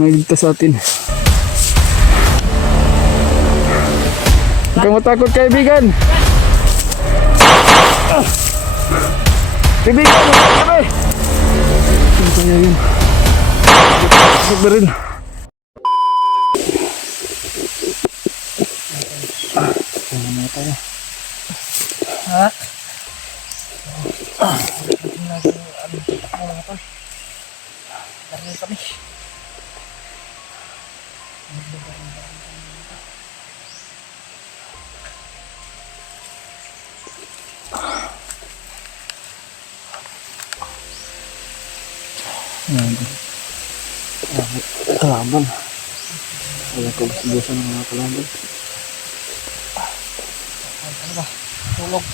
Nangigtas sa atin. Huwag kang matakot, kaibigan. Kaibigan, matakot kami. Ano kaya yun? Sa baril. Kaya na tayo. Ha? Lari kami. Ayan. Kalaban. Wala ko gusto ng mga kalaban. Ano ba? Tulog.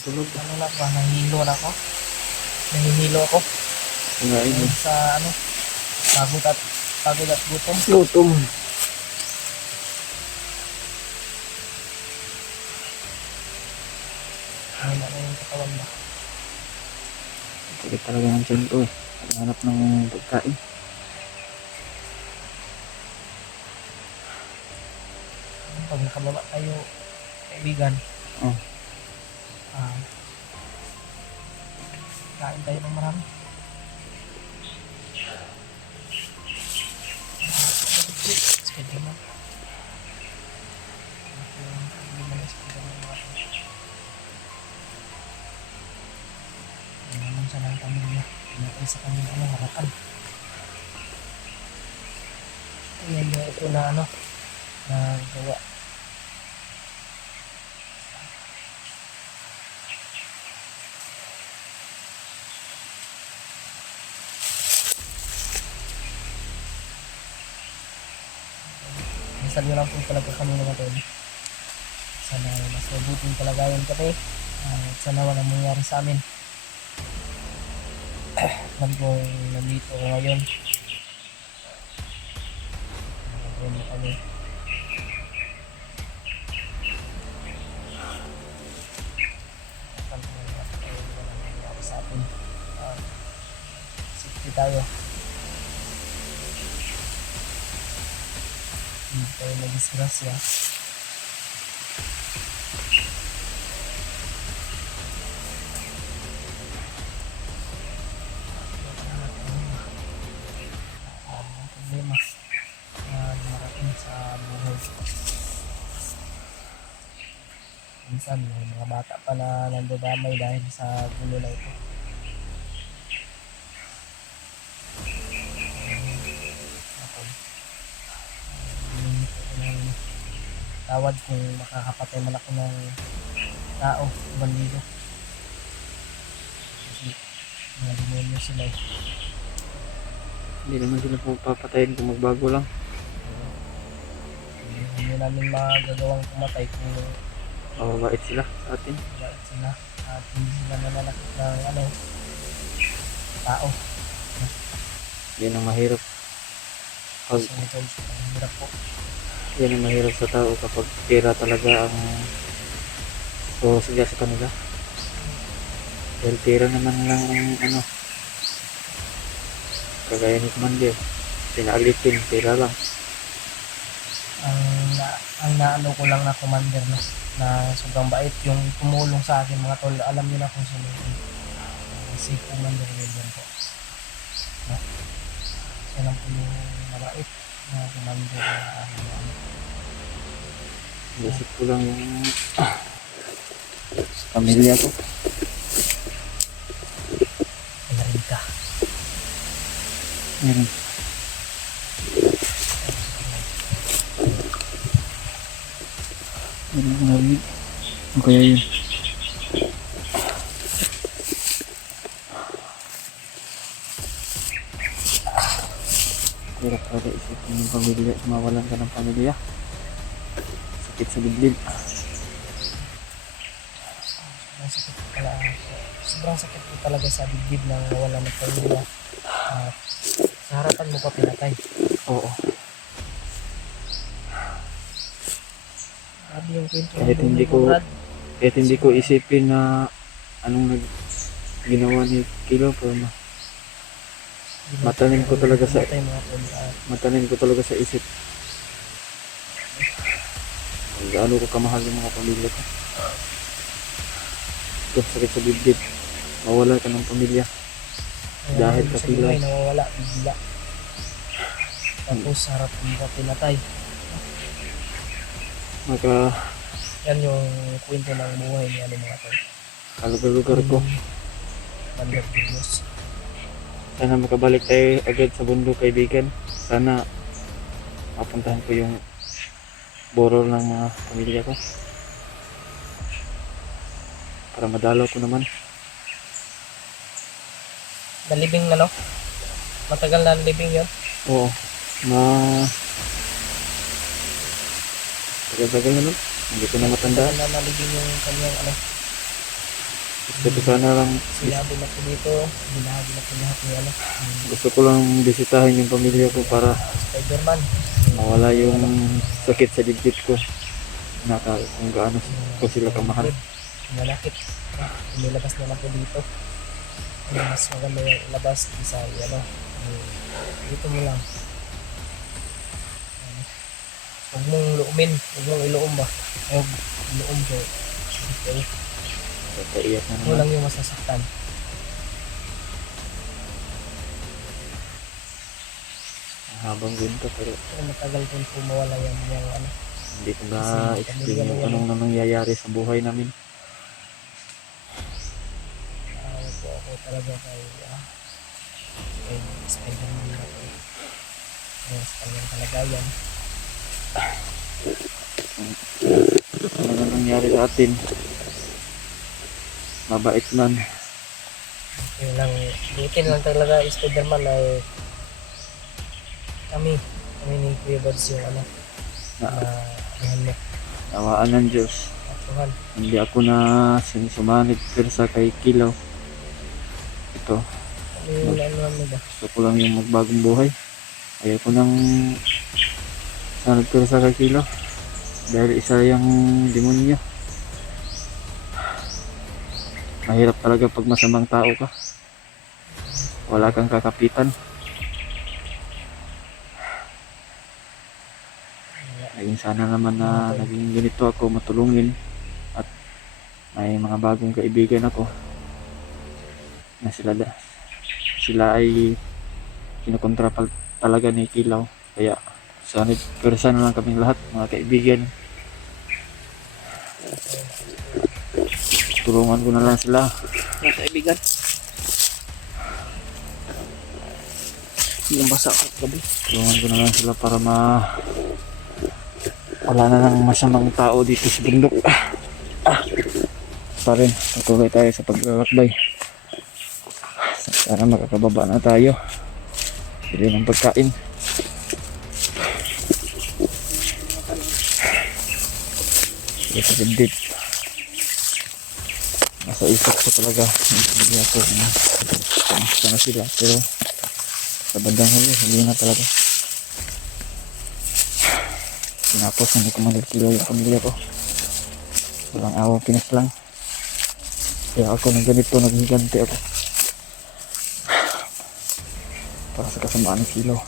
Tulog. Ano na ba? Nahihilo na ako. Nahihilo ako. Ngayon. Sa ano? Pagod at gutom. Gutom. Ano na yung katawan ba? Sakit talaga ng tiyan ko eh. Hanap ng pagkain. Pag nakababa tayo, kaibigan. Oh. Kain tayo ng marami. Sige na. Naman siya ng pamilya. Pinatay sa kanyang harapan. Ayan yung ito na na gawa. Minsan yun lang po talaga kami mga tol. Sana mas mabuting kalagayan kami. Sana walang mangyari sa amin. Alam ko nandito ako ngayon. Nagawin na kami. Alam ko walang mangyari sa atin. Safety tayo. Hindi tayo nag-disgrasya. Problema na dumarating sa buhay. Minsan may mga bata pa na nandadamay dahil sa gulo na ito. Tawad kung makakapatay man ako ng tao, bandido. Kasi mga demonyo sila eh. Hindi naman sila papatayin kung magbago lang. Hindi namin magagawang pumatay kung Mababait sila sa atin. mabait sila at hindi sila nananakit ng tao. Yan ang mahirap. Pag, So ito ang hirap po. yan ang mahirap sa tao kapag pera talaga ang susuga sa kanila. Dahil pera naman lang ang kagaya ni Commander. Pinaalipin, pera lang. Ang naano ko lang na commander na sobrang bait yung tumulong sa akin mga tol. Alam niyo na kung sino yun. Si Commander William po. No? Siya lang po yung mabait na commander na Isip ko lang yung pamilya ko. narinig ka. Meron. Meron ko narinig. Ano kaya yun? Hirap talaga isipin yung pamilya. Mawalan ka ng pamilya. Sakit sa dibdib. Sobrang sakit po talaga sa dibdib na wala ng pamilya. Sa harapan mo pa pinatay. Oo. Grabe yung kwento. Kahit hindi ko isipin na anong ginawa ni Kilo, pero Matanim ko talaga sa Matay mga tol. matanim ko talaga sa isip. Kung gaano ko kamahal yung mga pamilya ko. Ito, sakit sa dibdib. Mawala ka ng pamilya. Dahil sa kapilaw. buhay, nawawala, bigla. Tapos harap ka pinatay. Maka Yan yung kwento ng buhay ni ano mga tol. kalugar-lugar ko. Commander Julius. Sana makabalik tayo agad sa bundok, kaibigan. Sana mapuntahan ko yung borol ng mga pamilya ko. Para madalaw ko naman. Nalibing na no? Matagal na nalibing yun. Oo. Tagal-tagal na nun. Hindi ko na matandaan. Matagal na nalibing yung kanyang ano. Gusto ko sana lang, Sinabi na po dito. Binahagi na po lahat ni ano. gusto ko lang bisitahin yung pamilya ko para Spider-Man. mawala yung sakit sa dibdib ko. Kung gaano ko sila kamahal. Malakit. Nilabas na lang po dito. Ano mas maganda yung ilabas isa ano. Dito mo lang. Huwag mong luumin. Huwag mong iluom ba? Huwag iluom ko. Okay. Kaiyak na Ito naman. lang yung masasaktan. Ang habang gunto pero Kung matagal din po mawala yung ano. hindi ko na-explain yung anong na nangyayari sa buhay namin. Po ako talaga kay Spider-Man na po. Sa kanyang kalagayan. Ano na nangyari sa atin? Mabait man. Yun lang, buti lang talaga Spider-Man ay kami ni Kuya Buds yung ano Na, anuhan mo, nawaan ng Diyos. atuhan. Hindi ako na sinisumanit persa kay Kilaw. Ito, Ano yung anuhan mo ba? gusto ko lang yung magbagong buhay. Ayaw ko nang sanad persa kay Kilaw. Dahil isa yung demonyo. Mahirap talaga pag masamang tao ka. Wala kang kakapitan. Naging sana naman na naging ganito ako, matulungin. At may mga bagong kaibigan ako. Na sila ay kinukontra talaga ni Kilaw. Kaya sanad persa na lang kaming lahat, mga kaibigan. Tulungan ko na lang sila, mga kaibigan. Yung basa ko gabi. Tulungan ko na lang sila para wala na ng masamang tao dito sa bundok. Pa rin, patuloy tayo sa paglalakbay. Sana makakababa na tayo. Bili ng pagkain. Sige sa dibdib. Nasa isip ko talaga yung pamilya ko. Kamusta na sila, pero sa bandang huli, hindi na talaga. Tinapos hindi ko managkilo yung pamilya ko. Walang awang pinas lang. Kaya ako ng ganito, naghiganti ako para sa kasamaan ng Kilaw.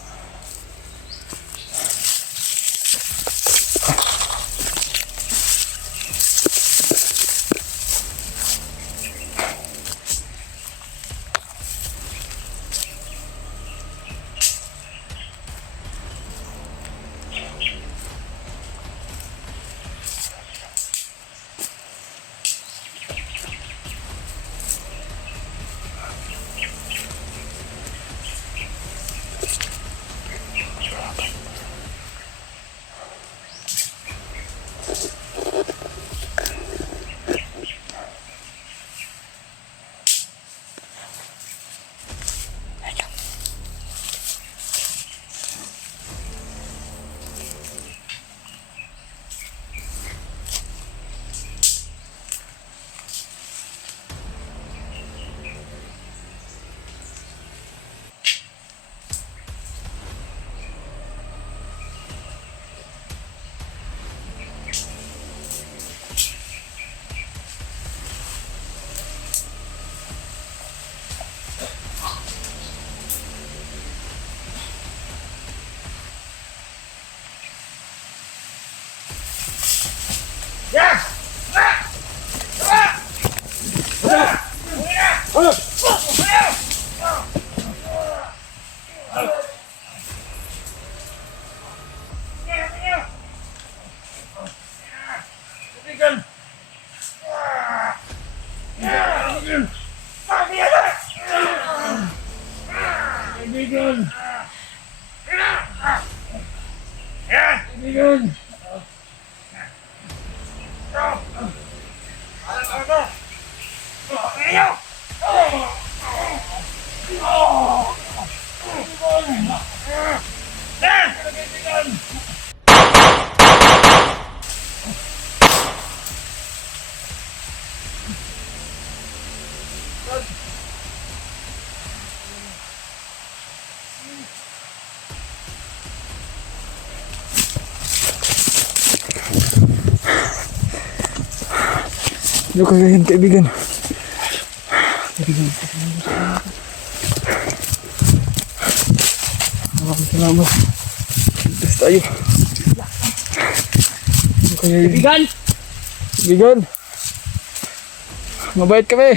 Ano kaya yun, kaibigan? Maraming salamat. Ligtas tayo. Ano kaya yun? Kaibigan! Kaibigan! Mabait kami!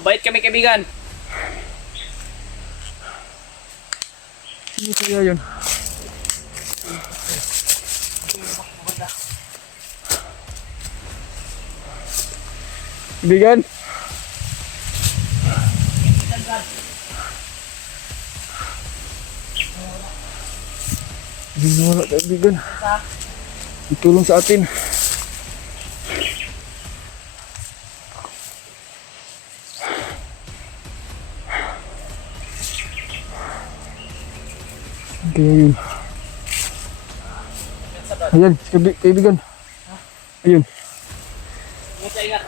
Mabait kami, kaibigan. Ano kaya yun? Kaibigan! Hindi wala, kaibigan. Itulong sa atin. Kaya yun. Ayan, kaibigan. Ayun. Ingat, ingat.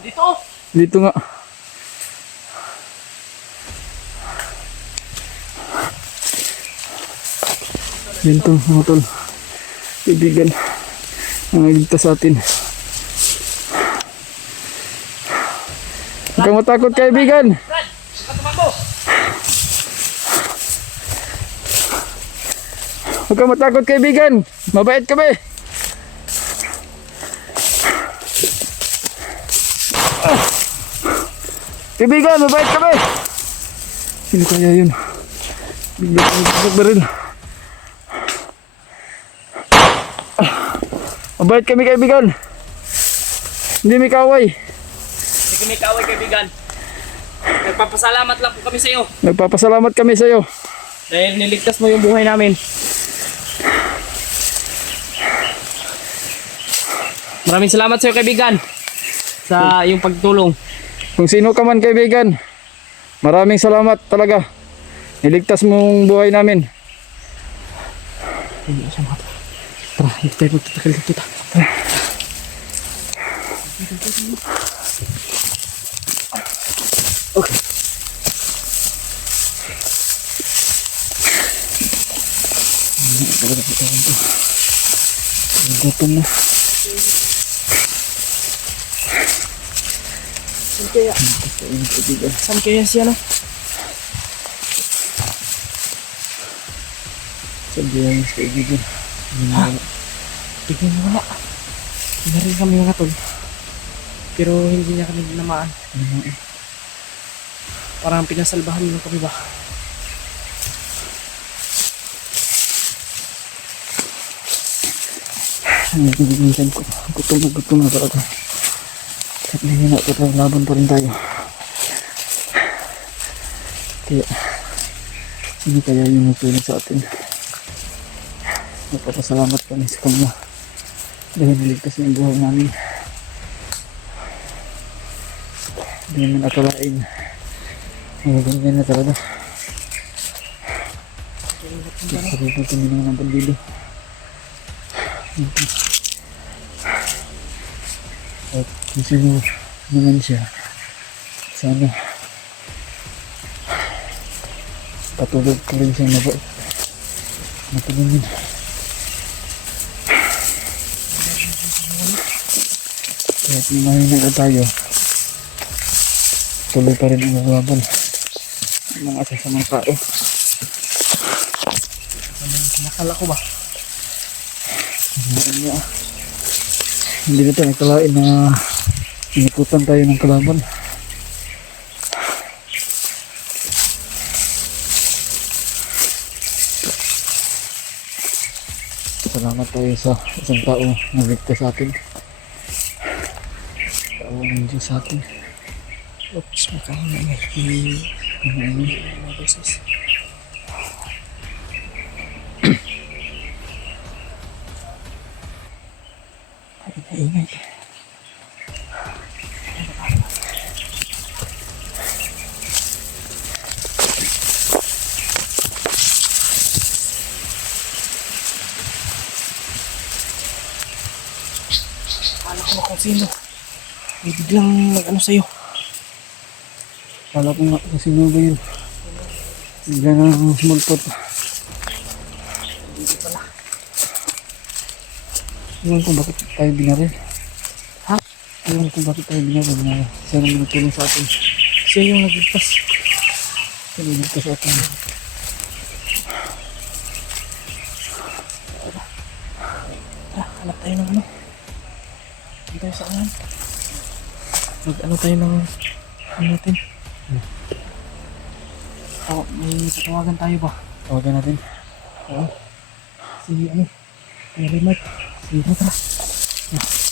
Dito. Dito nga. Dito mga tol. Kaibigan. Nangiligtas sa atin. Huwag kang matakot, kaibigan. Brad, huwag tumakbo. Huwag kang matakot, kaibigan. Mabait kami. Kaibigan, mabait kami. Sino kaya yun? Bigla kami baril. Mabait kami, kaibigan. Hindi may kaway. Hindi kami kaaway, kaibigan. Nagpapasalamat lang po kami sa iyo. Nagpapasalamat kami sa iyo. Dahil niligtas mo yung buhay namin. Maraming salamat sa iyo, kaibigan. Sa iyong pagtulong. Kung sino ka man, kaibigan, maraming salamat talaga. Niligtas mong buhay namin. Tara, hindi tayo magtatakal dito. Tara. Okay. Gutom na. Saan kaya siya, no? Sabihan mo sa kaibigan. Ha? Tignan mo wala. Narin kami mga tol. Pero hindi niya kami dinamaan. Parang pinasalbahan mo kami ba? Ano yung kaibigan ko? Gutom na talaga. At hindi na ito, laban pa rin tayo. Kaya, hindi kaya yung nagtulong sa atin. Nagpapasalamat kami sa kanya. Dahil niligtas yung buhay namin. Hindi naman akalain. Magaganyan na talaga. Sarili kami naman ng bandido. At kung sino naman siya, sana patuloy ko rin siyang mabait. Matulungin. Kahit may mahina na tayo, tuloy pa rin ang laban ng mga sasamang tao. Nakala ko ba? Hindi na tayo nagkalain na inikutan tayo ng kalaban. Salamat tayo sa isang tao na ligtas sa atin. Tao ng Diyos sa atin. Oops, makahinga na. Mga boses. Ingay. Kala ko kung sino. May biglang mag-ano sa'yo. Kala ko nga kung sino ba yun. Bigla na sumulpot. Hindi pala. Ewan ko bakit tayo binaril. Ha? Ewan ko bakit tayo binaril na siya naman nagtulong sa atin. Siya yung nagligtas. Siya naman nagtulong sa atin. Hanap tayo ng ano. Hindi tayo sa anan. Mag-ano tayo ng ano natin. Oh, may tatawagan tayo ba? Tawagan natin. Oo. Si ano? Si Remark. Sige, tara.